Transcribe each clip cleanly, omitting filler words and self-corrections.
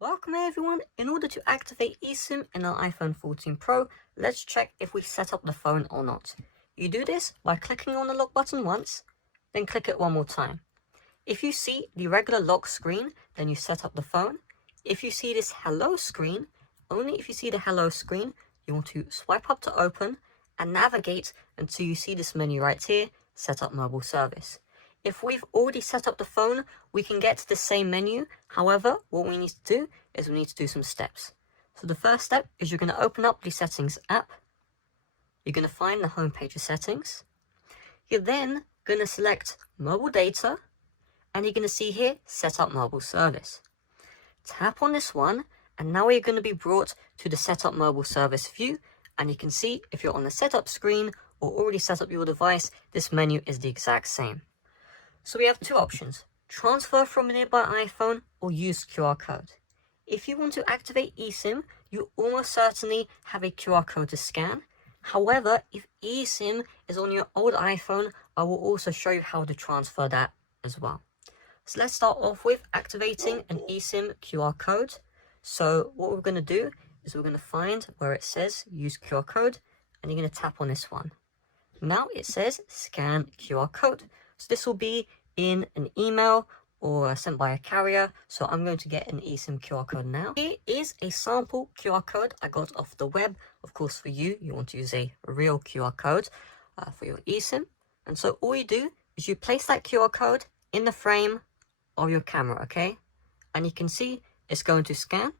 Welcome everyone. In order to activate eSIM in our iPhone 14 Pro, let's check if we set up the phone or not. You do this by clicking on the lock button once, then click it one more time. If you see the regular lock screen, then you set up the phone. If you see this hello screen, only if you see the hello screen, you want to swipe up to open and navigate until you see this menu right here, set up mobile service. If we've already set up the phone, we can get to the same menu. However, what we need to do is we need to do some steps. So the first step is you're going to open up the settings app. You're going to find the home page of settings. You're then going to select mobile data, and you're going to see here, set up mobile service. Tap on this one, and now you're going to be brought to the setup mobile service view, and you can see if you're on the setup screen or already set up your device, this menu is the exact same. So we have two options, transfer from a nearby iPhone or use QR code. If you want to activate eSIM, you almost certainly have a QR code to scan. However, if eSIM is on your old iPhone, I will also show you how to transfer that as well. So let's start off with activating an eSIM QR code. So what we're going to do is we're going to find where it says use QR code, and you're going to tap on this one. Now it says scan QR code. So this will be in an email or sent by a carrier. So I'm going to get an eSIM QR code now. Here is a sample QR code I got off the web. Of course, for you want to use a real QR code for your eSIM. And so all you do is you place that QR code in the frame of your camera, okay? And you can see it's going to scan.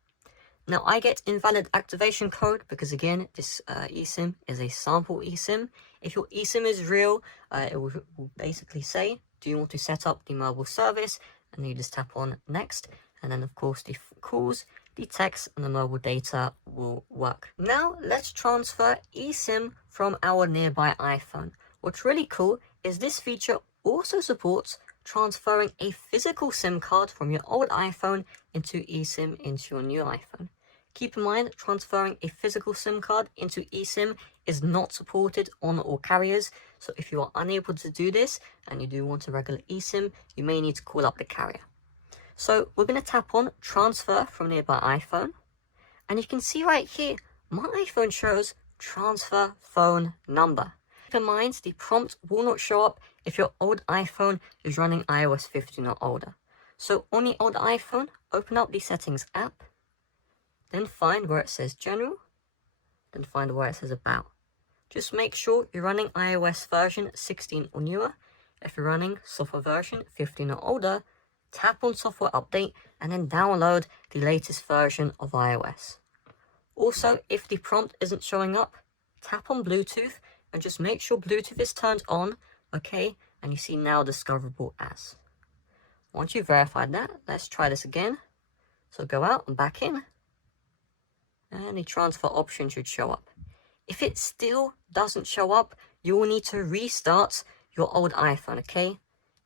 Now I get invalid activation code because again, this eSIM is a sample eSIM. If your eSIM is real, it will basically say, do you want to set up the mobile service? And you just tap on next. And then of course the calls, the text and the mobile data will work. Now let's transfer eSIM from our nearby iPhone. What's really cool is this feature also supports transferring a physical SIM card from your old iPhone into eSIM into your new iPhone. Keep in mind, transferring a physical SIM card into eSIM is not supported on all carriers. So if you are unable to do this and you do want a regular eSIM, you may need to call up the carrier. So we're going to tap on transfer from nearby iPhone. And you can see right here, my iPhone shows transfer phone number. Keep in mind, the prompt will not show up if your old iPhone is running iOS 15 or older. So on the old iPhone, open up the settings app. Then find where it says general, then find where it says about. Just make sure you're running iOS version 16 or newer. If you're running software version 15 or older, tap on software update and then download the latest version of iOS. Also, if the prompt isn't showing up, tap on Bluetooth and just make sure Bluetooth is turned on, okay? And you see now discoverable as. Once you've verified that, let's try this again. So go out and back in. And the transfer option should show up. If it still doesn't show up, you will need to restart your old iPhone, okay?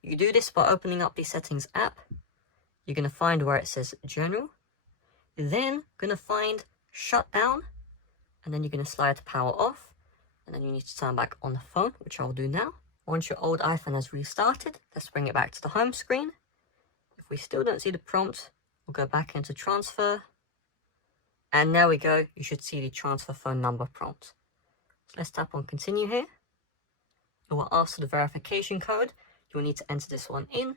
You do this by opening up the settings app. You're going to find where it says general. You're then going to find shutdown. And then you're going to slide the power off. And then you need to turn back on the phone, which I'll do now. Once your old iPhone has restarted, let's bring it back to the home screen. If we still don't see the prompt, we'll go back into transfer. And there we go, you should see the transfer phone number prompt. So let's tap on continue here. It will ask for the verification code. You will need to enter this one in.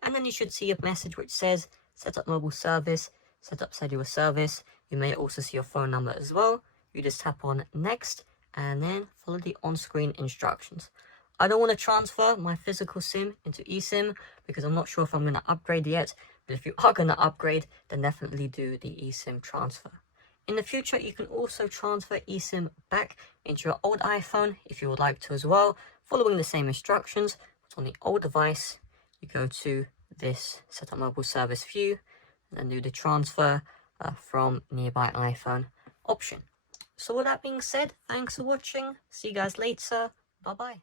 And then you should see a message which says set up mobile service, set up cellular service. You may also see your phone number as well. You just tap on next and then follow the on-screen instructions. I don't want to transfer my physical SIM into eSIM because I'm not sure if I'm going to upgrade yet. But if you are going to upgrade, then definitely do the eSIM transfer. In the future, you can also transfer eSIM back into your old iPhone if you would like to as well, following the same instructions. But on the old device, you go to this Setup Mobile Service view and then do the transfer from nearby iPhone option. So with that being said, thanks for watching. See you guys later. Bye-bye.